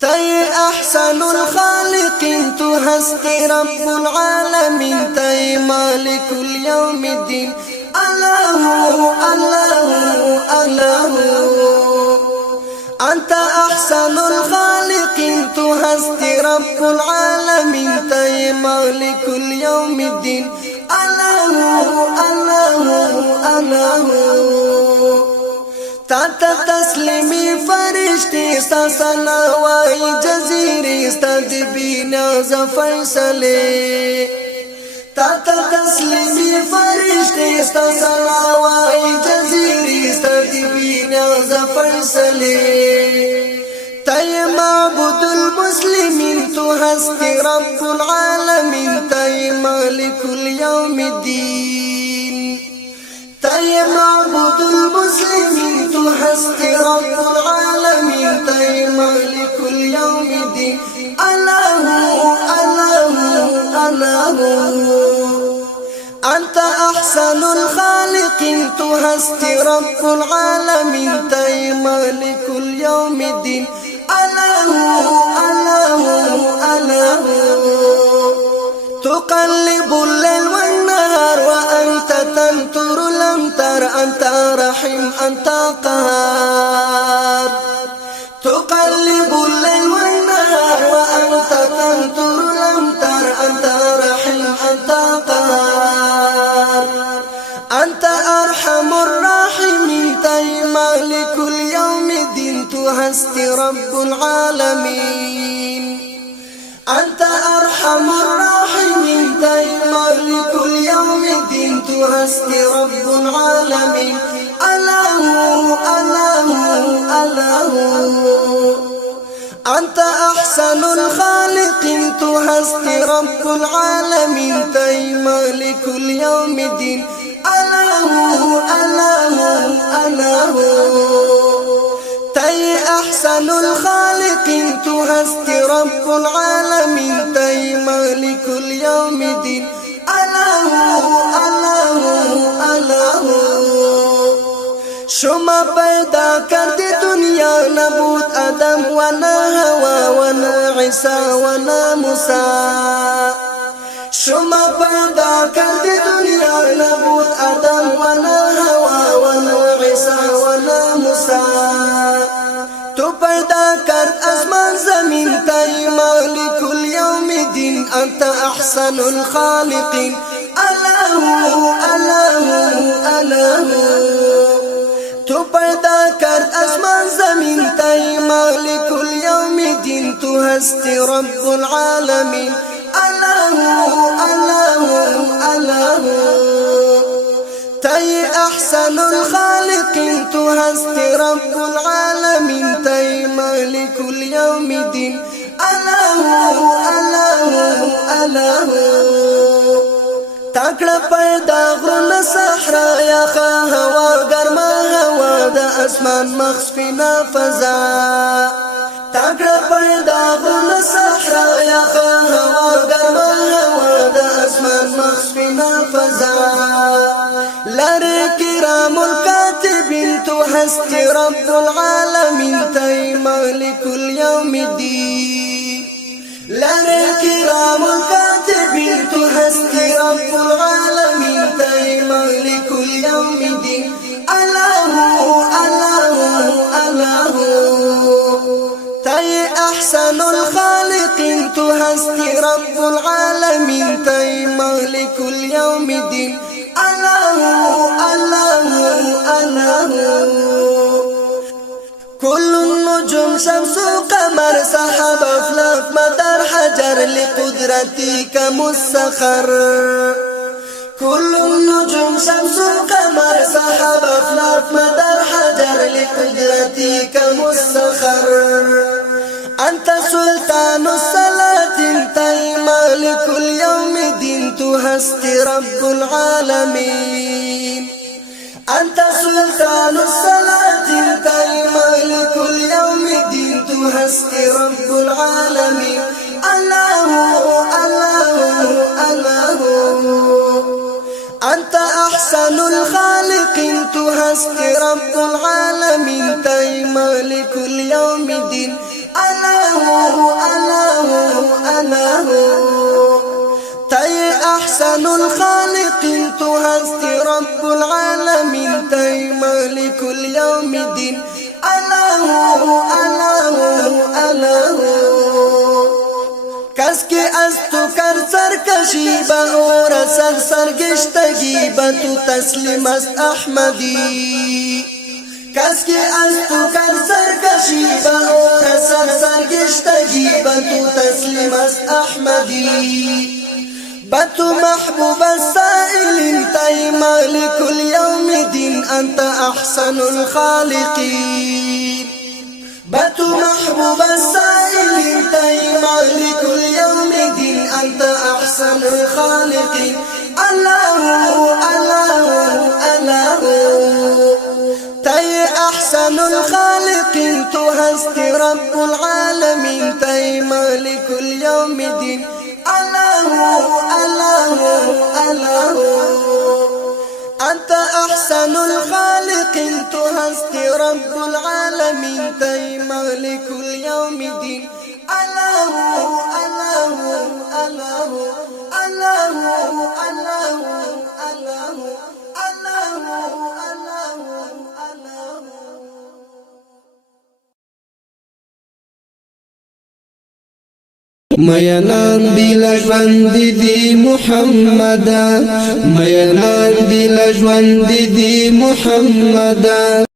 تي أحسن الخالقين تو هستی رب العالمين تي مالك اليوم الدين الله الله الله أنت أحسن الخالقين تو هستی رب العالمين تي مالك اليوم الدين الله الله الله تاتا تسلیمی فرشتی ستا سناوائی جزیری ستا دبینا زفیصلی تاتا تسلیمی فرشتی ستا سناوائی جزیری ستا دبینا زفیصلی تی معبود المسلمین تو هستی رب العالمین تی مالک اليوم الدین تی معبود المسلمين تو هستی رب العالمين تی مالك اليوم الدين الله الله الله أنت أحسن الخالقين تو هستی رب العالمين تی مالك اليوم الدين الله الله الله تقلب الليل والنهار وأنت تنطر الأمطار أنت رحيم أنت قهار تقلب الليل والنهار وأنت تنطر الأمطار أنت رحيم أنت قهار أنت أرحم الراحمين تي مالك اليوم الدين تو هستی رب العالمين أنت أرحم الراحمين تي مالك اليوم الدين تو هستی رب العالمين الله الله الله أنت أحسن الخالقين تو هستی رب العالمين تي مالك اليوم الدين الله الله الله تي أحسن الخالقين تو هستی رب العالمين تي مالك اليوم الدين الله الله الله شما پیدا کردی دنیا نبود آدم و نا هوا و نا عیسی و نا موسی شما پیدا کردی دنیا نبود آدم و نا هوا و نا عیسی و نا موسی تو پیدا کرد اسمان زمین تی مالک اليوم الدین انت احسن الخالقین الله الله الله تو پیدا کرد اسمان زمین تی مالک اليوم الدین تو هستی رب العالمین الله الله الله تی احسن الخالقین تو هستی رب العالمین تی مالک اليوم الدین الله الله الله تاکڑا پیدا غرون صحرا یا خواہ ہوا گرما ہوا دا اسمان مخفینا فضا تاکڑا پیدا غرون صحرا یا خواہ ہوا گرما ہوا دا اسمان مخفینا فضا لارے کرام الكاتبین تو ہستی رب العالمین تی مالک اليوم الدین لارے کرام الكاتبین تو ہستی رب العالمین تی مالک اليوم الدین الله الله الله تی احسن الخالقین تو ہستی رب العالمین تی مالک اليوم الدین الله الله الله كل النجوم شمس قمر سحاب أفلاك مدار حجر لقدرتك مسخر كل النجوم شمس قمر سحاب أفلاك مدار حجر لقدرتك مسخر أنت سلطان الصلاة تي مالك اليوم الدين تو هستی رب العالمين أنت سلطان الصلاة تي مالك اليوم الدين تو هستی رب العالمين الله الله الله أنت أحسن الخالقين تو هستی رب العالمين تي مالك اليوم الدين الله الخالقين تو هستی رب العالمین تی مالک اليوم الدین الله الله کس که از تو کر سرکشی با اور سرگشتگی با تو تسلیم است احمدی کس که از تو کر سرکشی با اور سرگشتگی با تو تسلیم است احمدی با تو محبوب السائلین تی مالک اليوم الدین انت احسن الخالقین با تو محبوب السائلین تی مالک اليوم الدین انت احسن الخالقین الله الله تی احسن الخالقین تو هستی رب العالمین تی مالک اليوم الدین الله أنت أحسن الخالقين تو هستی رب العالمين تی مالك اليوم الدين الله الله الله الله الله الله مینان دی لجوند دی محمد، مینان دی لجوند دی محمد.